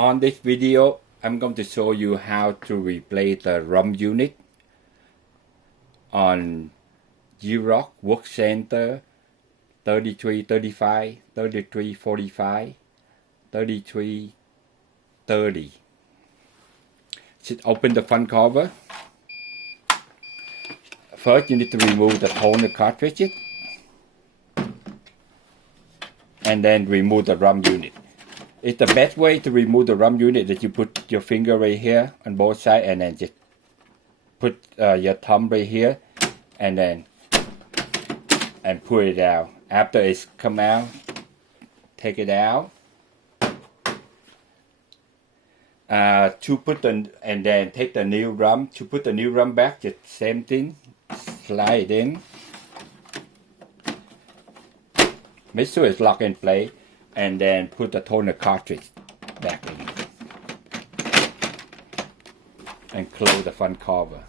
On this video, I'm going to show you how to replace the ROM unit on Xerox WorkCentre 3335, 3345, 3330. Just open the front cover. First, you need to remove the toner cartridges, and then remove the ROM unit. It's the best way to remove the ROM unit that you put your finger right here on both sides, and then just put your thumb right here, and then pull it out. After it's come out, take it out. To put the and then take the new ROM. To put the new ROM back, just same thing. Slide it in. Make sure it's locked in place, and then put the toner cartridge back in, and close the front cover.